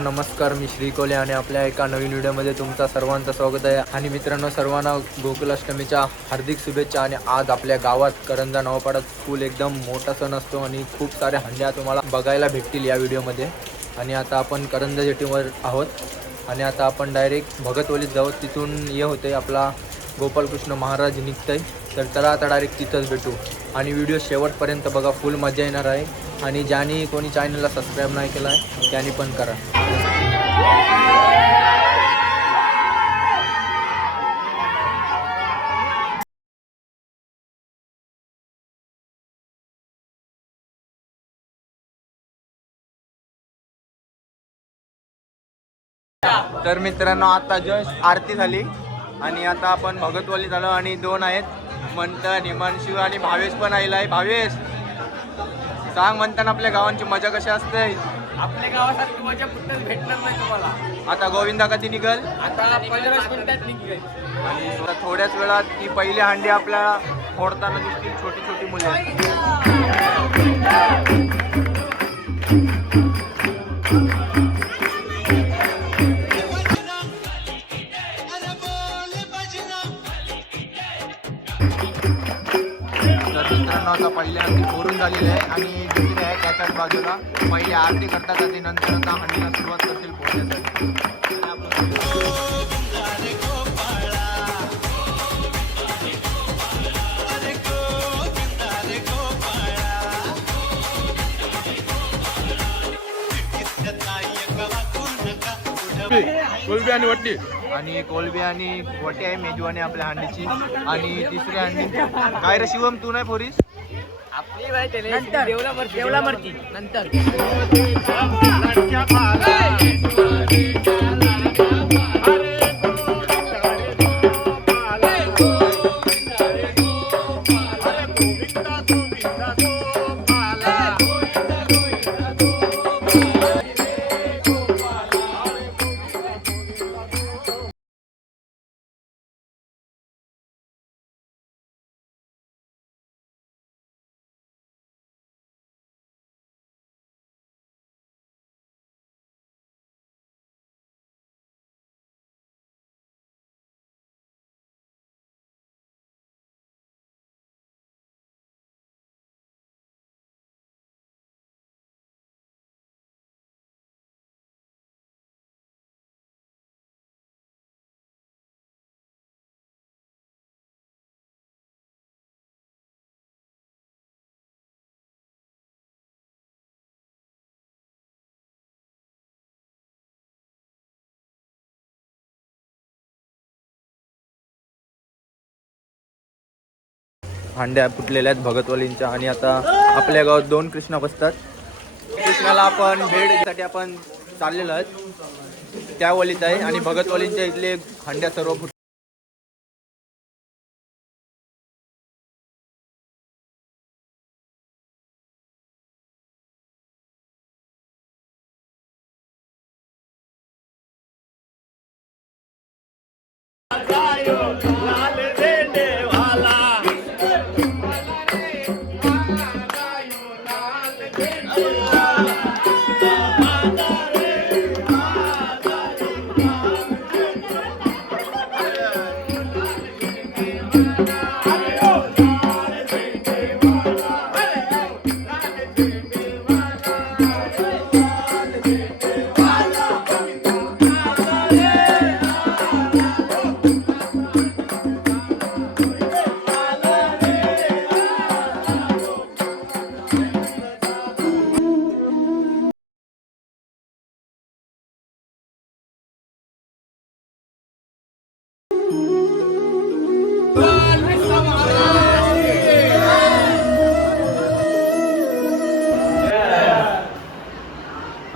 नमस्कार. मी श्री कोले आणि आपल्या एका नवीन व्हिडिओमध्ये तुमचा सर्वांचं स्वागत आहे. आणि मित्रांनो सर्वांना गोकुलाष्टमीच्या हार्दिक शुभेच्छा आणि आज आपल्या गावात करंजा नवापाडात स्कूल एकदम मोठा सण असतो आणि खूप साऱ्या हंड्या तुम्हाला बघायला भेटतील या व्हिडिओमध्ये. आणि आता आपण करंजा जेटीवर आहोत. आणि आता आपण डायरेक्ट भगतवलीत जाऊ. तिथून हे होते आपला गोपालकृष्ण महाराज निघतंय. तर चला आता डायरेक्ट तिथंच भेटू. आणि व्हिडिओ शेवटपर्यंत बघा. फुल मजा येणार आहे. आणि ज्यांनी कोणी चॅनलला सबस्क्राईब नाही केला आहे त्यांनी पण करा. तर मित्रांनो आता जस्ट आरती झाली आणि आता आपण भगतवाली झालो आणि दोन आहेत मंथन हिमांशू आणि भावेश पण आलेला आहे. भावेश! सांग मंथन आपल्या गावांची मजा कशी असते? आपल्या गावासारखी मजा कुठंच भेटणार नाही तुम्हाला. आता गोविंदा कधी निघल? आता पंधराच मिनिटात निघेल. आणि आता थोड्याच वेळात ती पहिली हांडी आपल्याला फोडताना दिसतील छोटी छोटी मुले. बाजूला. पहिली आरती करतात आणि नंतर आता हंडीला सुरुवात करतील आपण कोलबी आणि वट्टी आणि कोलबी आणि वटे आहे मेजवानी आपल्या हांडीची. आणि तिसरी हांडी. काय रे शिवम तू नाही पोरीस? आपली नंतर. देवला मरती नंतर. हांड्या फुटलेल्या आहेत भगतवालींच्या आणि आता आपल्या गावात दोन कृष्णा बसतात. कृष्णाला आपण भेटसाठी आपण चाललेलो आहेत. त्या वलीत आहे आणि भगतवालींच्या इथले हांड्या सर्व फुट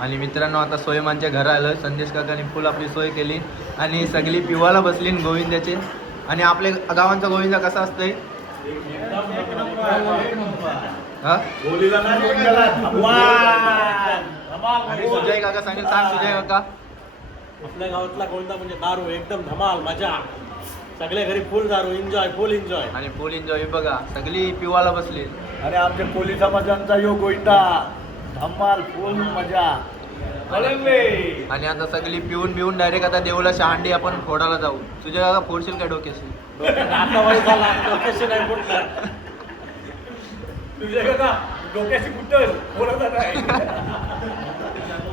आणि मित्रांनो आता सोयमानच्या घरा आलं. संदेश काकाने फुल आपली सोय केली. आणि सगळी पिवाला बसली गोविंदाचे. आणि आपल्या गावांचा गोविंदा कसा असतोय? हा? आणि सुजय काका सांगेल सांग सुजय काका. आपल्या गावातला कोणता म्हणजे दारू एकदम धमाल मजा. सगळे घरी फुल दारू एन्जॉय फुल एन्जॉय आणि फुल एन्जॉय बघा सगळी पिवाला बसली. आणि आमच्या पोलीस समाजांचा योग गोईंदा धम्माल फुल मजा. आणि आता सगळी पिऊन पिऊन डायरेक्ट आता देऊला शहांडी आपण फोडायला जाऊ. तुझ्या काका फोडशील काय डोक्याशी?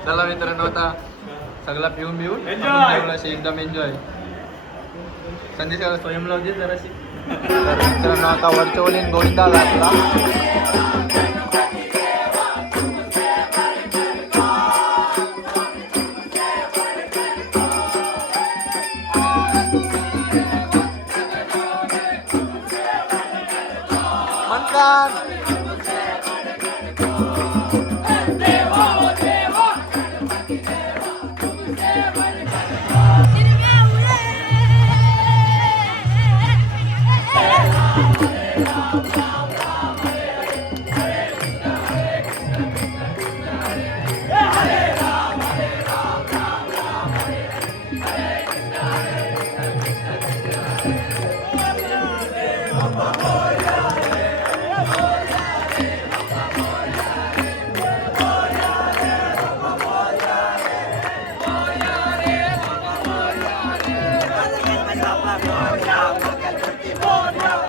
चला मित्रांनो आता सगळा पिऊन पिऊन! देवलाशी एकदम एन्जॉय संदेश स्वयं लावते जराशी. तर मित्रांनो आता वरच्या ओलीन गोविंदा घातला.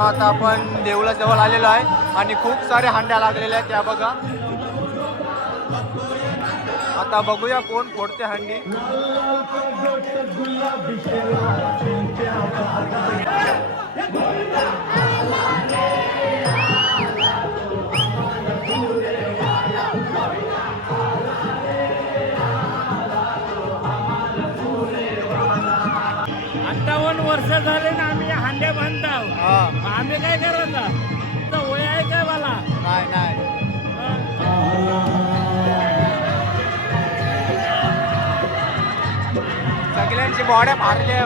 आता आपण देवला जवळ आलेलो आहे आणि खूप सारे हांड्या लागलेल्या आहेत त्या बघा. आता बघूया कोण फोडते हंडी. अठ्ठावन्न वर्ष झाले ना हांड्या बांधताव हा. आम्ही काय करायचं वय आहे काय मला? नाही नाही. सगळ्यांची बॉड्या मारल्या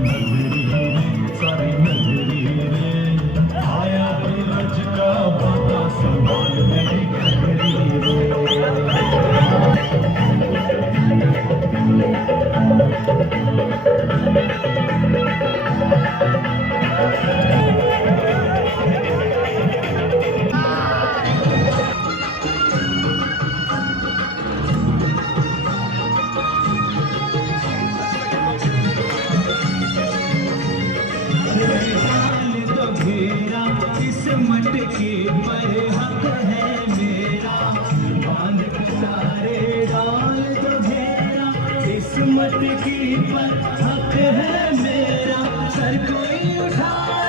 पर हक है मेरा सर कोई उठा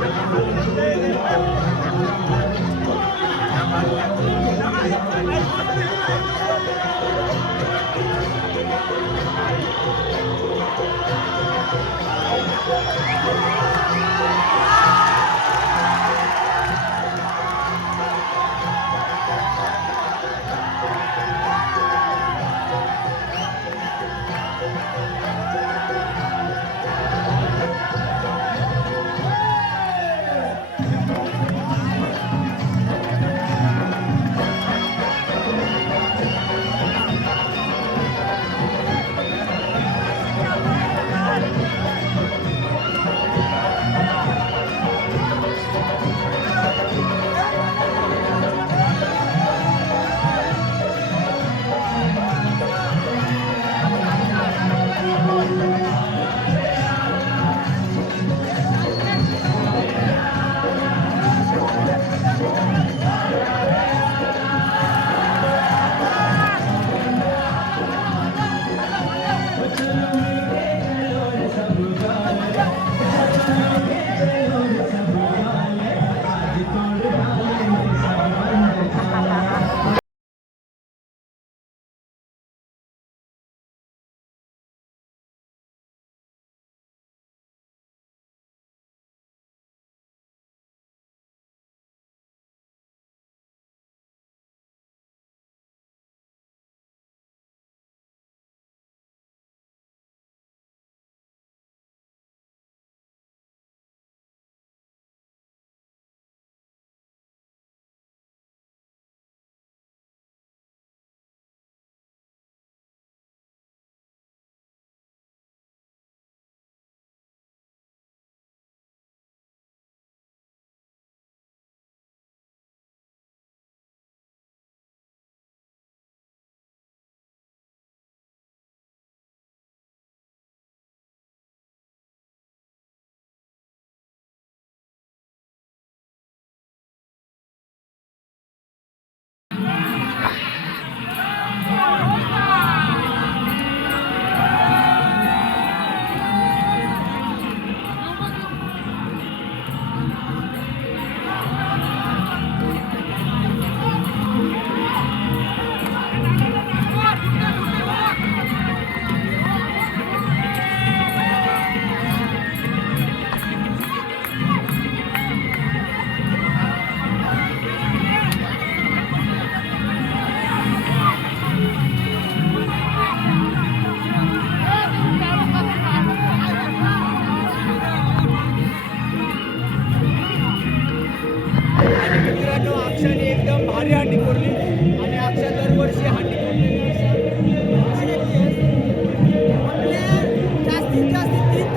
आणि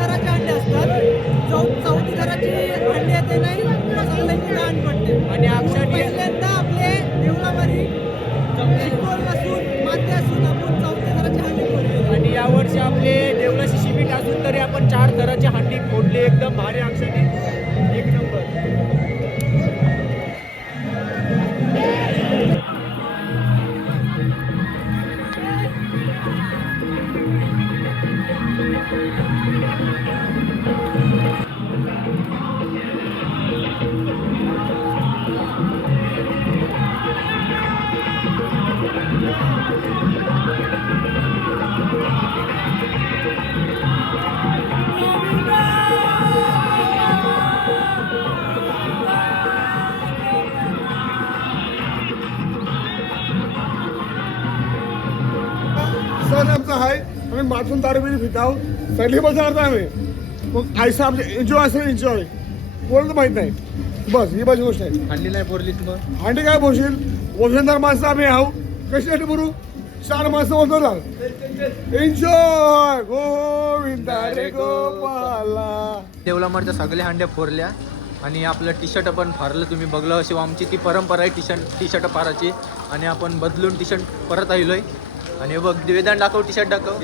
तराचे अंडे असतात. चौ चौथी तराची अंडे येते नाही चांगल्याची लहान पडते. आणि अक्षाने पहिल्यांदा आपले शिकवण असून माते असून आपण चौथ्या तराची अंडे फोडले. आणि यावर्षी आपले देवळाची शिबिट असून तरी आपण चार थराची हांडी फोडली. एकदम भारी अक्षाने मातून दारू बिरी पिताव सगळी करतो आम्ही मग आयसा आमचे एन्जॉय असेल एन्जॉय कोणाचं माहीत नाही. बस ही माझी गोष्ट आहे. हंडी नाही पोरलीस मग? आणि काय बोलशील वजनदार माणसं आम्ही आहो कशासाठी बोलू चार माणसं वजनदार. एन्जॉय गोविंदा रे गोपाला. देवलामरच्या सगळ्या हांड्या फोरल्या. आणि आपलं टी शर्ट पण फारलं तुम्ही बघलं अशी आमची ती परंपरा आहे टी शर्ट टी शर्ट फाराची आणि आपण बदलून टी शर्ट परत आलोय आणि बघ वेदांत दाखव टी शर्ट दाखव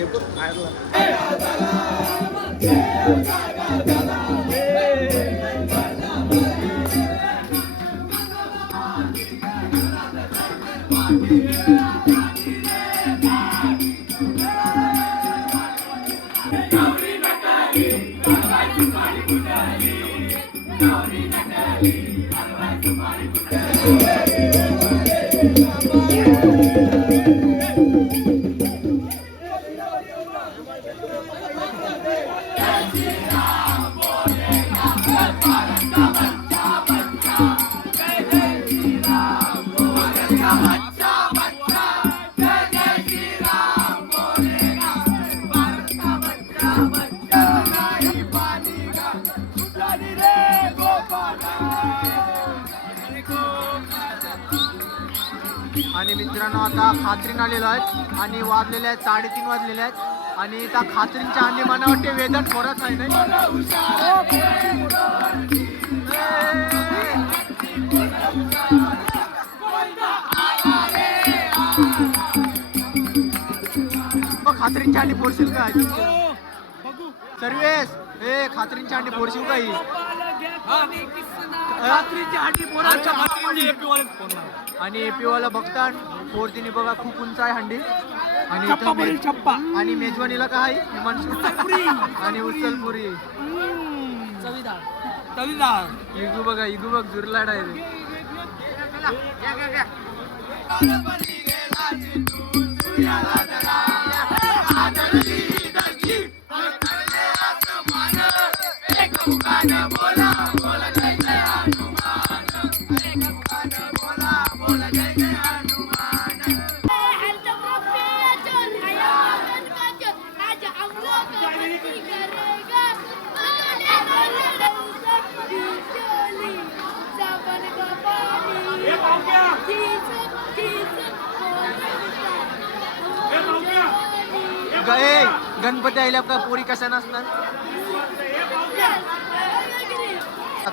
Yeah. आता खात्रीन आलेलो आहेत आणि वाजलेले आहेत साडेतीन वाजलेले आहेत. आणि त्या खात्रींच्या अंडी मला वाटते वेदन थोडाच आहे नाही? मग खात्रींच्या अंडी फोडशील काय? सर्वेस ए खात्रींच्या अंडी फोडशील काही आणि एपी वाला बघता बघा खूप उंच आहे हंडी. आणि इथं मे- आणि मेजवानीला काय? हिमांशू. आणि उचलपुरी. इगू बघा इगू बघ जुरला डायरेक्ट आल्या का पोरी कशा नसणार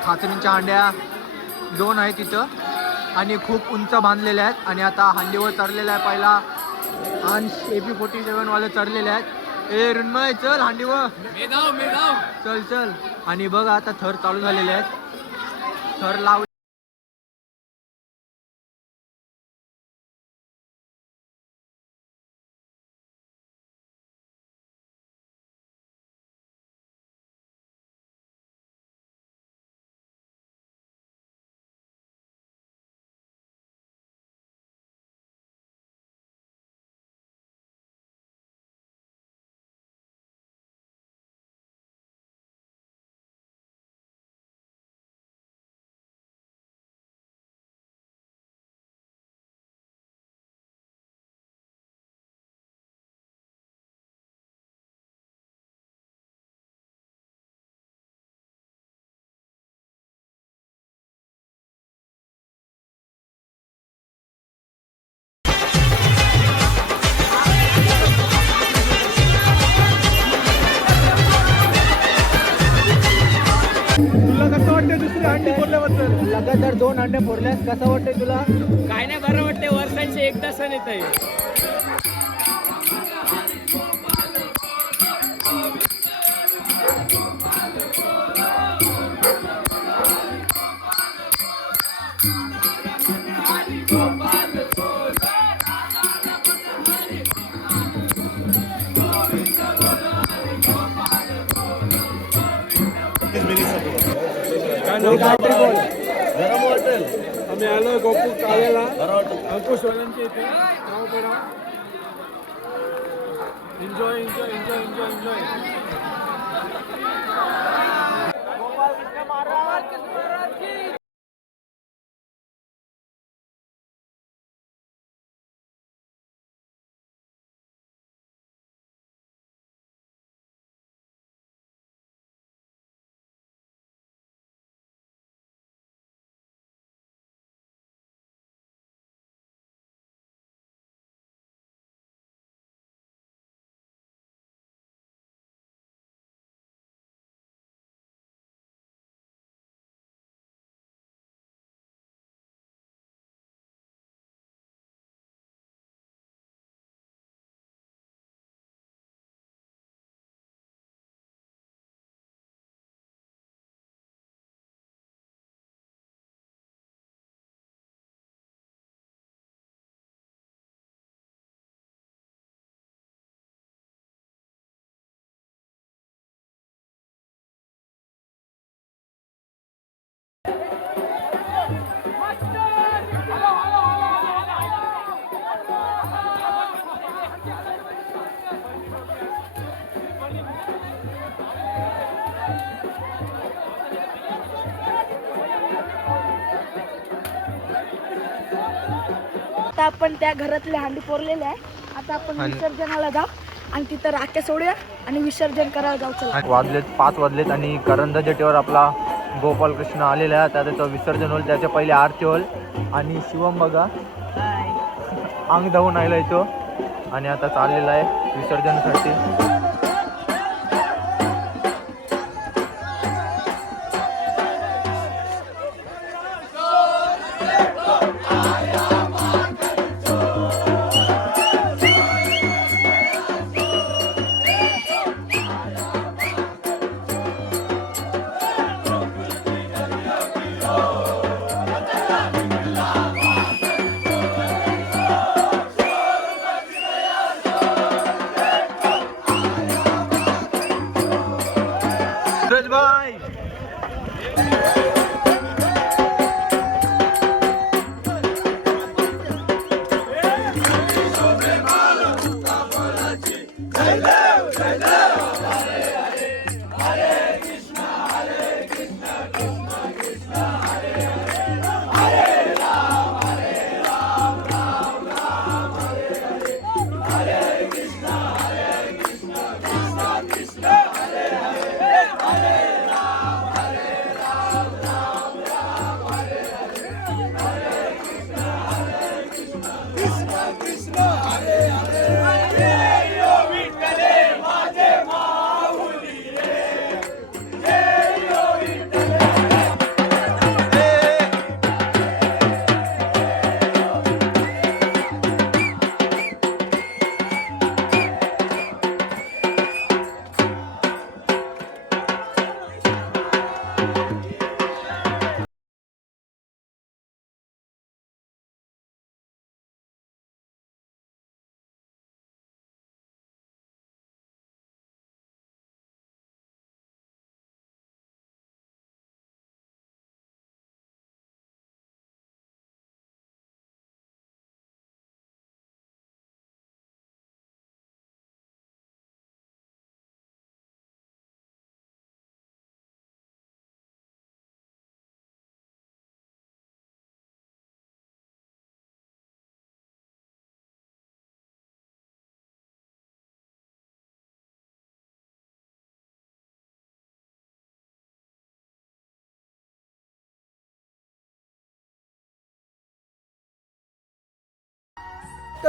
खाचरींच्या हांड्या दोन आहेत तिथं आणि खूप उंच बांधलेल्या आहेत. आणि आता हांडीवर चढलेला आहे पहिला. आणि ए पी फोर्टी सेवन वाले चढलेले आहेत. ए रुन्मय चल हांडीवर. चल चल. आणि बघ आता थर चालू झालेले आहेत. थर लाव अंडी बोलल्याबद्दल लगातार दोन अंडे फोडल्यास कसं वाटतंय तुला? काय नाही बरं वाटते वर्षांचे एकदा सण येत आहे आम्ही आलो गोपूर कालेला अंकुश वाल्यांच्या इथे गावकडा enjoy enjoy enjoy enjoy enjoy आपण त्या घरातले हांडी पोरलेले आहे. आता आपण विसर्जनाला जाऊ आणि तिथं राख्या सोडूया आणि विसर्जन करायला जाऊ चला. वाजलेत पाच वाजलेत आणि करंजा जेटीवर आपला गोपाल कृष्ण आलेला आहे. आता त्याचं विसर्जन होईल त्याच्या पहिले आरती होईल. आणि शिवम बघा अंग धावून आलेला आहे तो. आणि आता चाललेला आहे विसर्जनासाठी. સુરજભાઈ.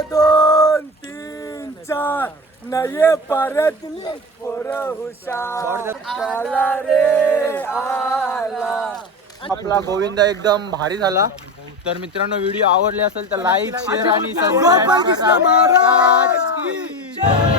दोन तीन चार. नये पाऱ्यातली पोरं हुशार. आला रे आला. आपला गोविंदा एकदम भारी झाला. तर मित्रांनो व्हिडिओ आवडले असेल तर लाईक शेअर आणि सबस्क्राईब करा. महाराज. की जय.